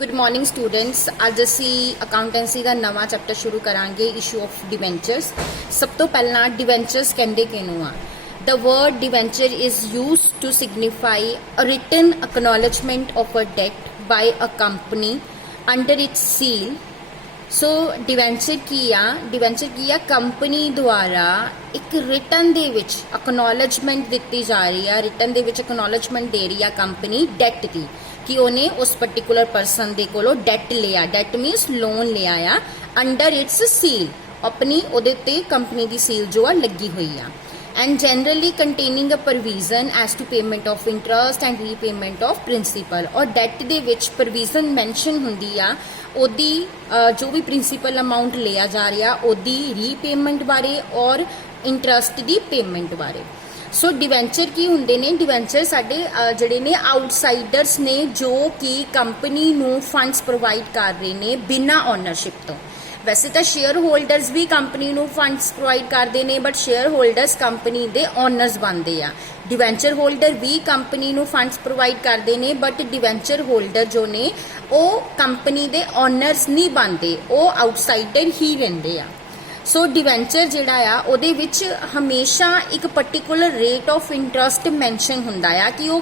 Good morning students. अज असी accountancy का नवा चैप्टर शुरू करांगे इशू ऑफ डिवेंचर्स। सब तो पहला डिवेंचर्स कहंदे किहनूं आ। The word debenture is used to signify a written acknowledgement of a debt by a company under its seal. So debenture की आ कंपनी द्वारा एक रिटन दे विच एक्नॉलेजमेंट दिती जा रही है, रिटन दे विच एक्नॉलेजमेंट दे रही है कंपनी डेट की कि उन्हें उस पर्टिकुलर परसन दे कोलों डेट लिया। डेट मीनस लोन लिया आ अंडर इट्स सील, अपनी उहदे ते कंपनी दी सील जो आ लगी हुई आ। And generally containing a provision as to payment of interest and repayment of principal. और debt the which provision mention हुंदी आ ओदी जो भी प्रिंसीपल अमाउंट लिया जा रहा ओदी रीपेमेंट बारे और इंटरस्ट दी पेमेंट बारे। सो डिवेंचर की हुंदे ने? डिवेंचर साडे जिहड़े ने आउटसाइडर्स ने जो कि कंपनी नूं फंड्स प्रोवाइड कर रहे ने बिना ओनरशिप तो। वैसे तो शेयर होल्डर्स भी कंपनी नूं फंड्स प्रोवाइड करते हैं, but share holders company they owners बनते आ। डिवेंचर होल्डर भी कंपनी नूं फंड्स प्रोवाइड करते हैं, बट डिवेंचर होल्डर जो ने वो कंपनी दे ओनर्स नहीं बनते, वो आउटसाइडर ही रहिंदे आ। सो डिवेंचर जिहड़ा आ उहदे विच हमेशा एक particular rate of interest mention हुंदा आ कि वो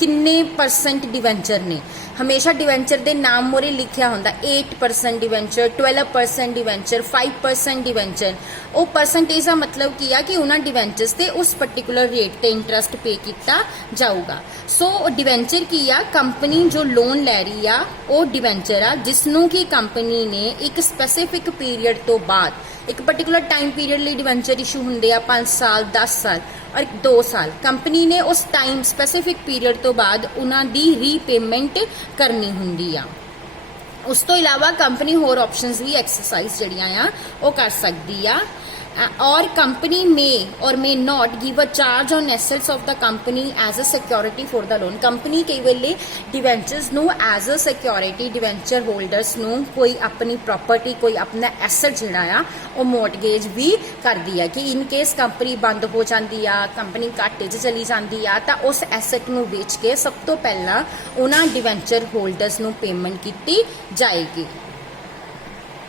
किन्ने परसेंट डिवेंचर ने। हमेशा डिवेंचर दे नाम मोरे लिखिया होंदा 8% डिवेंचर, 12% डिवेंचर, 5% डिवेंचर। वो परसेंटेज का मतलब की है कि उन्होंने डिवेंचर्स ते उस पर्टिकुलर रेट ते इंटरस्ट पे किया जाऊगा। सो डिवेंचर की आ कंपनी जो लोन लै रही आ वो डिवेंचर आ जिसनों की कंपनी ने एक स्पैसिफिक पीरियड तो बाद एक पर्टिकुलर टाइम पीरियड लिए डिवेंचर इशू होंगे 5 साल 10 साल और 2 साल। कंपनी ने उस टाइम स्पैसिफिक पीरियड तो बाद उन्होंने रीपेमेंट करनी होंगी आ। उस तो इलावा कंपनी होर ऑप्शंस भी एक्सरसाइज जड़ियां आ वो कर सकती आ। और company may or may not give a charge on assets of the company as a security for the loan. Company कई वेले डिवेंचर्स नू as a security debenture holders नू कोई अपनी प्रॉपर्टी कोई अपना एसेट जिहड़ा आ वो मोर्टगेज भी करदी है कि इन केस कंपनी बंद हो जाती आ, कंपनी घाटे च चली जाती आ तो उस एसेट नू बेच के सब तो पहला उन्हां डिवेंचर होल्डर्स नू पेमेंट की जाएगी।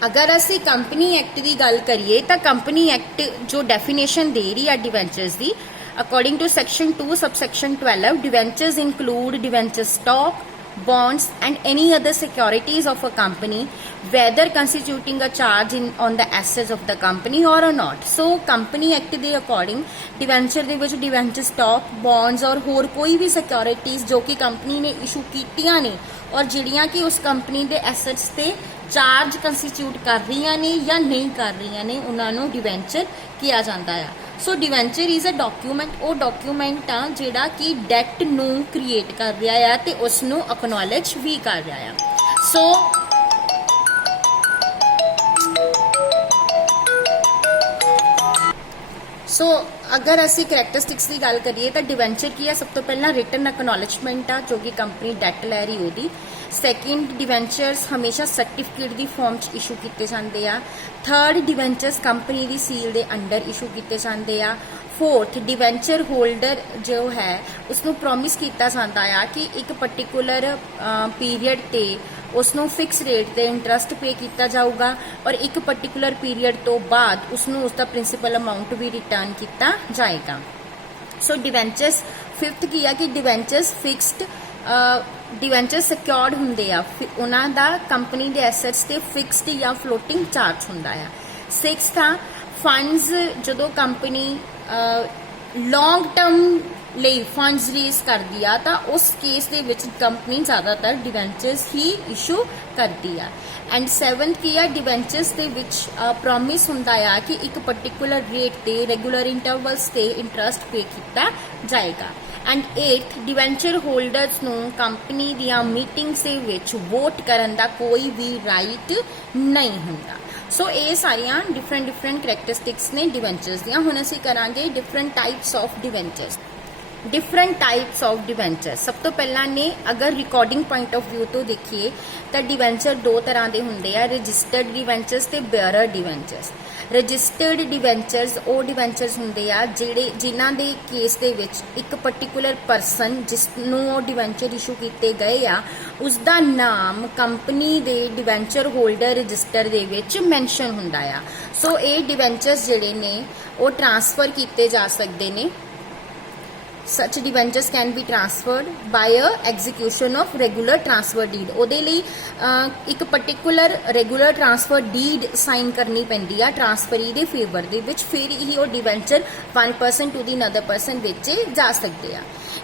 अगर असी कंपनी एक्ट की गल करिए तो कंपनी एक्ट जो डेफिनेशन दे रही है डिवेंचर्स की, according to section 2 subsection 12 debentures include debenture stock, bonds and any other securities of a company whether constituting a charge on the assets of the company or not। so company act ਦੇ according debenture ਦੇ ਵਿੱਚ debenture stock, bonds और होर कोई भी securities जो कि company ने इशू कीतियां ने और जिहड़ियां कि उस कंपनी के एसेट्स ते चार्ज कंस्टिट्यूट कर रही ने या नहीं कर रही ने उन्होंने डिवेंचर किया जाता है। सो डिवेंचर इज़ अ डॉक्यूमेंट, वो डॉक्यूमेंट आ जिहड़ा कि डेट नू क्रिएट कर रहा है ते उसनू एक्नॉलेज भी कर रहा है। सो अगर असी करैक्टरिस्टिक्स की गल करिए तो डिवेंचर की है? सब तो पहला रिटन एक्नॉलेजमेंट आ जो कि कंपनी डेट लै रही होगी। सैकेंड डिवेंचर्स हमेशा सर्टिफिकेट की फॉर्म इशू किए जाते हैं। थर्ड डिवेंचर्स कंपनी की सील के अंडर इशू किए जाते हैं। फोर्थ डिवेंचर होल्डर जो है उसनों प्रॉमिस किया जाता है कि एक पर्टिकुलर पीरियड ते उसनों फिक्स रेट ते इंटरस्ट पे किया जाऊगा और एक पर्टिकुलर पीरियड तो बाद उसनों उसका प्रिंसीपल अमाउंट भी रिटर्न किया जाएगा। सो डिवेंचर्स फिफ्थ की है कि डिवेंचर्स फिक्सड डिवेंचर सिक्योर्ड होंगे आ, उन्हां दा कंपनी के एसेट्स ते फिक्सड या फ्लोटिंग चार्ज होंदा है। सिक्स्थ आ फंड्स जो कंपनी लॉन्ग टर्म ਲਈ फंड्स रेज कर दिया तो उस केस दे विच कंपनी ज़्यादातर डिवेंचर्स ही इशू करती है। एंड सैवंथ की है डिवेंचर्स दे विच प्रॉमिस हुंदा है कि एक पर्टिकुलर रेट ते रेगुलर इंटरवल्स ते इंटरस्ट पे किया जाएगा। एंड एट्थ डिवेंचर होल्डर्स नू कंपनी दियां मीटिंग्स दे विच वोट करन दा कोई भी राइट नहीं हुंदा। सो ये सारियां डिफरेंट करैक्टरिस्टिक्स ने डिवेंचर्स दियां। हुण असीं करांगे different types of debentures. Different types of debenture. सब तो पहला ने अगर रिकॉर्डिंग पॉइंट ऑफ व्यू तो देखिए तो डिवेंचर दो तरह के होंगे आ, रजिस्टर्ड डिवेंचर्स ते बेयरर डिवेंचर्स। रजिस्टर्ड डिवेंचर्स वो डिवेंचर्स होंगे आ जिहड़े जिन्हां दे केस दे विच एक पर्टिकुलर परसन जिसनूं वो डिवेंचर इशू किए गए आ उसका नाम कंपनी दे डिवेंचर होल्डर रजिस्टर दे विच मैंशन हुंदा आ। सो ये डिवेंचर्स जिहड़े ने वो ट्रांसफर किए जा सकते हैं। Such debentures can be transferred by a execution of regular transfer deed। ਉਹਦੇ ਲਈ ਇੱਕ particular regular transfer deed sign ਕਰਨੀ ਪੈਂਦੀ ਆ ਟ੍ਰਾਂਸਫਰੀ ਦੇ ਫੇਵਰ ਦੇ ਵਿੱਚ, ਫਿਰ ਹੀ ਉਹ ਡਿਵੈਂਚਰ one person to the another person ਵੇਚੇ ਜਾ ਸਕਦੇ ਆ।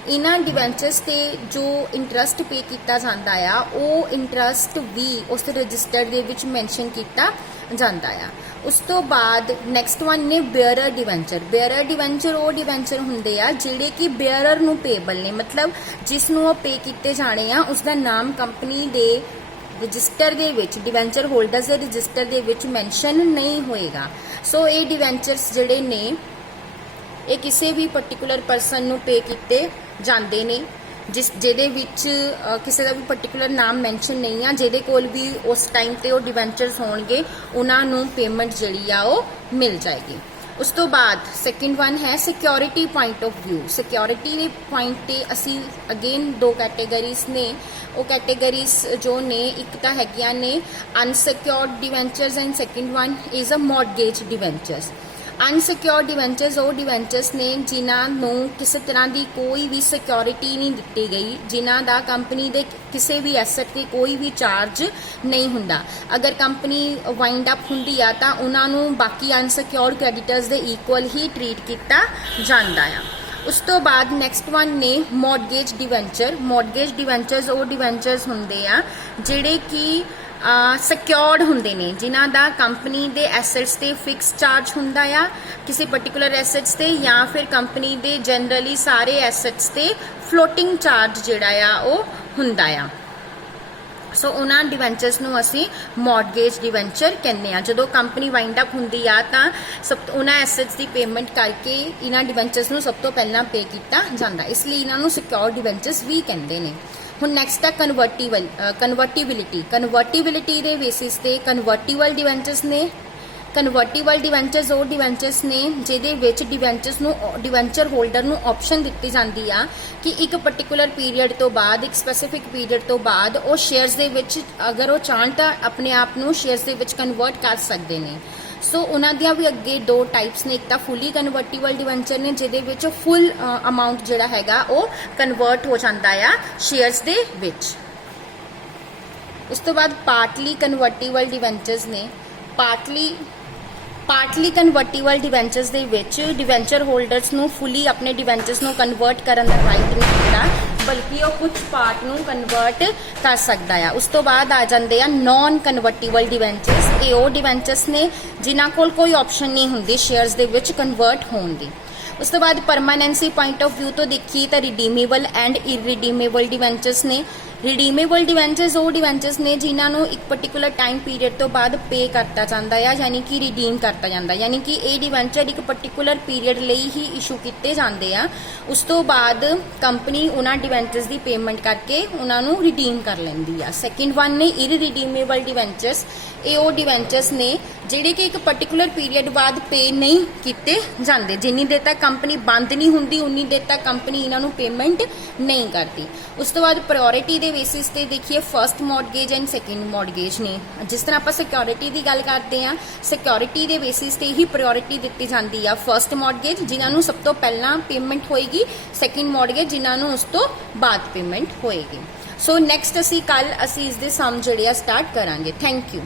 ਇਹਨਾਂ ਡਿਵੈਂਚਰਸ ਤੇ ਜੋ ਇੰਟਰਸਟ ਪੇ ਕੀਤਾ ਜਾਂਦਾ ਆ ਉਹ ਇੰਟਰਸਟ ਵੀ ਉਸ ਰਜਿਸਟਰ ਦੇ ਵਿੱਚ ਮੈਂਸ਼ਨ ਕੀਤਾ ਜਾਂਦਾ ਆ। ਉਸ ਤੋਂ ਬਾਅਦ ਨੈਕਸਟ ਵਨ ਨੇ ਬੇਅਰਰ ਡਿਵੈਂਚਰ। ਬੇਅਰਰ ਡਿਵੈਂਚਰ ਉਹ ਡਿਵੈਂਚਰ ਹੁੰਦੇ ਆ ਜਿਹੜੇ ਕਿ ਬੇਅਰਰ ਨੂੰ ਪੇਬਲ ਨੇ, ਮਤਲਬ ਜਿਸ ਨੂੰ ਉਹ ਪੇ ਕੀਤੇ ਜਾਣੇ ਆ ਉਸਦਾ ਨਾਮ ਕੰਪਨੀ ਦੇ ਰਜਿਸਟਰ ਦੇ ਵਿੱਚ ਡਿਵੈਂਚਰ ਹੋਲਡਰਸ ਦੇ ਰਜਿਸਟਰ ਦੇ ਵਿੱਚ ਮੈਂਸ਼ਨ ਨਹੀਂ ਹੋਏਗਾ। ਸੋ ਇਹ ਡਿਵੈਂਚਰਸ ਜਿਹੜੇ ਨੇ ਇਹ ਕਿਸੇ ਵੀ ਪਾਰਟਿਕੂਲਰ ਪਰਸਨ ਨੂੰ ਪੇ ਕੀਤੇ ਜਾਂਦੇ ਨੇ ਜਿਹਦੇ ਵਿੱਚ ਕਿਸੇ ਦਾ ਵੀ ਪਾਰਟਿਕੂਲਰ ਨਾਮ ਮੈਂਸ਼ਨ ਨਹੀਂ ਆ, ਜਿਹਦੇ ਕੋਲ ਵੀ ਉਸ ਟਾਈਮ ਤੇ ਉਹ ਡਿਵੈਂਚਰਸ ਹੋਣਗੇ ਉਹਨਾਂ ਨੂੰ ਪੇਮੈਂਟ ਜਿਹੜੀ ਆ ਉਹ ਮਿਲ ਜਾਏਗੀ। ਉਸ ਤੋਂ ਬਾਅਦ ਸੈਕਿੰਡ ਵਨ ਹੈ security point of view. Security ਦੇ ਪੁਆਇੰਟ ਤੇ ਅਸੀਂ ਅਗੇਨ ਦੋ ਕੈਟੇਗਰੀਜ਼ ਨੇ, ਉਹ ਕੈਟੇਗਰੀਜ਼ ਜੋ ਨੇ ਇੱਕ ਤਾਂ ਹੈਗੀਆਂ ਨੇ unsecured debentures and second one is a mortgage debentures. Unsecured debentures ਉਹ ਡਿਵੈਂਚਰਸ ਨੇ ਜਿਨ੍ਹਾਂ ਨੂੰ ਕਿਸੇ ਤਰ੍ਹਾਂ ਦੀ ਕੋਈ ਵੀ ਸਿਕਿਉਰਿਟੀ ਨਹੀਂ ਦਿੱਤੀ ਗਈ, ਜਿਨ੍ਹਾਂ ਦਾ ਕੰਪਨੀ ਦੇ ਕਿਸੇ ਵੀ ਐਸੈਟ ਤੇ ਕੋਈ ਵੀ ਚਾਰਜ ਨਹੀਂ ਹੁੰਦਾ। ਅਗਰ ਕੰਪਨੀ ਵਾਈਂਡ ਅਪ ਹੁੰਦੀ ਆ ਤਾਂ ਉਹਨਾਂ ਨੂੰ ਬਾਕੀ ਅਨਸਿਕਿਉਰਡ ਕ੍ਰੈਡੀਟਰਸ ਦੇ ਇਕੁਅਲ ਹੀ ਟਰੀਟ ਕੀਤਾ ਜਾਂਦਾ ਆ। ਉਸ ਤੋਂ ਬਾਅਦ ਨੈਕਸਟ ਵਨ ਨੇ ਮੌਰਗੇਜ ਡਿਵੈਂਚਰ। ਮੌਰਗੇਜ ਡਿਵੈਂਚਰਸ ਉਹ ਡਿਵੈਂਚਰਸ ਹੁੰਦੇ ਆ ਜਿਹੜੇ ਕਿ ਸਿਕਿਉਰਡ ਹੁੰਦੇ ਨੇ, ਜਿਨ੍ਹਾਂ ਦਾ ਕੰਪਨੀ ਦੇ ਐਸੈਟਸ ਤੇ ਫਿਕਸ ਚਾਰਜ ਹੁੰਦਾ ਆ ਕਿਸੇ ਪਾਰਟਿਕੂਲਰ ਐਸੈਟਸ ਤੇ, ਜਾਂ ਫਿਰ ਕੰਪਨੀ ਦੇ ਜਨਰਲੀ ਸਾਰੇ ਐਸੈਟਸ ਤੇ ਫਲੋਟਿੰਗ ਚਾਰਜ ਜਿਹੜਾ ਆ ਉਹ ਹੁੰਦਾ ਆ। ਸੋ ਉਹਨਾਂ ਡਿਵੈਂਚਰਸ ਨੂੰ ਅਸੀਂ ਮੌਰਗੇਜ ਡਿਵੈਂਚਰ ਕਹਿੰਦੇ ਆ। ਜਦੋਂ ਕੰਪਨੀ ਵਾਈਂਡ ਅਪ ਹੁੰਦੀ ਆ ਤਾਂ ਉਹਨਾਂ ਐਸੈਟਸ ਦੀ ਪੇਮੈਂਟ ਕਰਕੇ ਇਹਨਾਂ ਡਿਵੈਂਚਰਸ ਨੂੰ ਸਭ ਤੋਂ ਪਹਿਲਾਂ ਪੇ ਕੀਤਾ ਜਾਂਦਾ, ਇਸ ਲਈ ਇਹਨਾਂ ਨੂੰ ਸਿਕਿਉਰਡ ਡਿਵੈਂਚਰਸ ਵੀ ਕਹਿੰਦੇ ਨੇ। ਹੁਣ ਨੈਕਸਟ ਹੈ ਕਨਵਰਟੀਬਿਲਿਟੀ। ਕਨਵਰਟੀਬਿਲਿਟੀ ਦੇ ਬੇਸਿਸ ਤੇ ਕਨਵਰਟੀਬਲ ਡਿਵੈਂਚਰਸ ਨੇ। ਕਨਵਰਟੀਬਲ ਡਿਵੈਂਚਰਸ ਉਹ ਡਿਵੈਂਚਰਸ ਨੇ ਜਿਹਦੇ ਵਿੱਚ ਡਿਵੈਂਚਰ ਹੋਲਡਰ ਨੂੰ ਆਪਸ਼ਨ ਦਿੱਤੀ ਜਾਂਦੀ ਆ ਕਿ ਇੱਕ ਪਾਰਟਿਕੂਲਰ ਪੀਰੀਅਡ ਤੋਂ ਬਾਅਦ, ਇੱਕ ਸਪੈਸੀਫਿਕ ਪੀਰੀਅਡ ਤੋਂ ਬਾਅਦ ਉਹ ਸ਼ੇਅਰਸ ਦੇ ਵਿੱਚ ਅਗਰ ਉਹ ਚਾਹਣ ਤਾਂ ਆਪਣੇ ਆਪ ਨੂੰ ਸ਼ੇਅਰਸ ਦੇ ਵਿੱਚ ਕਨਵਰਟ ਕਰ ਸਕਦੇ ਨੇ। ਸੋ ਉਹਨਾਂ ਦੀਆਂ ਵੀ ਅੱਗੇ ਦੋ ਟਾਈਪਸ ਨੇ, ਇੱਕ ਤਾਂ ਫੁੱਲੀ ਕਨਵਰਟੀਬਲ ਡਿਵੈਂਚਰ ਨੇ ਜਿਹਦੇ ਵਿੱਚ ਫੁੱਲ ਅਮਾਉਂਟ ਜਿਹੜਾ ਹੈਗਾ ਉਹ ਕਨਵਰਟ ਹੋ ਜਾਂਦਾ ਆ ਸ਼ੇਅਰਸ ਦੇ ਵਿੱਚ। ਉਸ ਤੋਂ ਬਾਅਦ ਪਾਰਟਲੀ ਕਨਵਰਟੀਬਲ ਡਿਵੈਂਚਰਸ ਨੇ। ਪਾਰਟਲੀ ਕਨਵਰਟੀਬਲ ਡਿਵੈਂਚਰਸ ਦੇ ਵਿੱਚ ਡਿਵੈਂਚਰ ਹੋਲਡਰਸ ਨੂੰ ਫੁੱਲੀ ਆਪਣੇ ਡਿਵੈਂਚਰਸ ਨੂੰ ਕਨਵਰਟ ਕਰਨ ਦਾ ਰਾਈਟ ਨਹੀਂ ਹੁੰਦਾ, ਬਲਕਿ ਉਹ ਕੁਝ ਪਾਰਟ ਨੂੰ ਕਨਵਰਟ ਕਰ ਸਕਦਾ ਆ। ਉਸ ਤੋਂ ਬਾਅਦ ਆ ਜਾਂਦੇ ਆ ਨਾਨ ਕਨਵਰਟੀਬਲ ਡਿਵੈਂਚਰਸ। ਇਹ ਉਹ ਡਿਵੈਂਚਰਸ ਨੇ ਜਿਨ੍ਹਾਂ ਕੋਲ ਕੋਈ ਆਪਸ਼ਨ ਨਹੀਂ ਹੁੰਦੀ ਸ਼ੇਅਰਸ ਦੇ ਵਿੱਚ ਕਨਵਰਟ ਹੋਣ ਦੀ। ਉਸ ਤੋਂ ਬਾਅਦ ਪਰਮਾਨੈਂਸੀ ਪੁਆਇੰਟ ਆਫ ਵਿਊ ਤੋਂ ਦੇਖੀਏ ਤਾਂ ਰਿਡੀਮੇਬਲ ਐਂਡ ਇਰਰੀਡੀਮੇਬਲ ਡਿਵੈਂਚਰਸ ਨੇ। ਰਿਡੀਮੇਬਲ ਡਿਵੈਂਚਰਸ ਉਹ ਡਿਵੈਂਚਰਸ ਨੇ ਜਿਨ੍ਹਾਂ ਨੂੰ ਇੱਕ ਪਾਰਟਿਕੂਲਰ ਟਾਈਮ ਪੀਰੀਅਡ ਤੋਂ ਬਾਅਦ ਪੇ ਕਰਤਾ ਜਾਂਦਾ ਆ, ਯਾਨੀ ਕਿ ਰਿਡੀਮ ਕਰਤਾ ਜਾਂਦਾ, ਯਾਨੀ ਕਿ ਇਹ ਡਿਵੈਂਚਰ ਇੱਕ ਪਾਰਟਿਕੂਲਰ ਪੀਰੀਅਡ ਲਈ ਹੀ ਇਸ਼ੂ ਕੀਤੇ ਜਾਂਦੇ ਆ। ਉਸ ਤੋਂ ਬਾਅਦ ਕੰਪਨੀ ਉਹਨਾਂ ਡਿਵੈਂਚਰਸ ਦੀ ਪੇਮੈਂਟ ਕਰਕੇ ਉਹਨਾਂ ਨੂੰ ਰਿਡੀਮ ਕਰ ਲੈਂਦੀ ਆ। ਸੈਕਿੰਡ ਵਨ ਨੇ ਇਰਰੀਡੀਮੇਬਲ ਡਿਵੈਂਚਰਸ। ਇਹ ਉਹ ਡਿਵੈਂਚਰਸ ਨੇ ਜਿਹੜੇ ਕਿ ਇੱਕ ਪਾਰਟਿਕੂਲਰ ਪੀਰੀਅਡ ਬਾਅਦ ਪੇ ਨਹੀਂ ਕੀਤੇ ਜਾਂਦੇ, ਜਿੰਨੀ ਦੇਰ ਤੱਕ ਕੰਪਨੀ ਬੰਦ ਨਹੀਂ ਹੁੰਦੀ ਉਨੀ ਦੇਰ ਤੱਕ ਕੰਪਨੀ ਇਹਨਾਂ ਨੂੰ ਪੇਮੈਂਟ ਨਹੀਂ ਕਰਦੀ। ਉਸ ਤੋਂ ਬਾਅਦ ਪ੍ਰਾਇੋਰਟੀ ਦੇ ਬੇਸਿਸ ਤੇ ਦੇਖੀਏ first mortgage and second mortgage ਨੇ। ਜਿਸ ਤਰ੍ਹਾਂ ਆਪਾਂ ਸਿਕਿਉਰਿਟੀ ਦੀ ਗੱਲ ਕਰਦੇ ਆ, ਸਿਕਿਉਰਿਟੀ ਦੇ ਬੇਸਿਸ ਤੇ ਹੀ ਪ੍ਰਾਇੋਰਟੀ ਦਿੱਤੀ ਜਾਂਦੀ ਆ ਫਰਸਟ ਮੌਰਗੇਜ ਜਿਨ੍ਹਾਂ ਨੂੰ ਸਭ ਤੋਂ ਪਹਿਲਾਂ ਪੇਮੈਂਟ ਹੋਏਗੀ, ਸੈਕਿੰਡ ਮੌਰਗੇਜ ਜਿਨ੍ਹਾਂ ਨੂੰ ਉਸ ਤੋਂ ਬਾਅਦ ਪੇਮੈਂਟ ਹੋਏਗੀ। ਸੋ ਨੈਕਸਟ ਅਸੀਂ ਕੱਲ ਇਸ ਦੇ ਸਮ ਜਿਹੜੇ ਆ ਸਟਾਰਟ ਕਰਾਂਗੇ। Thank you.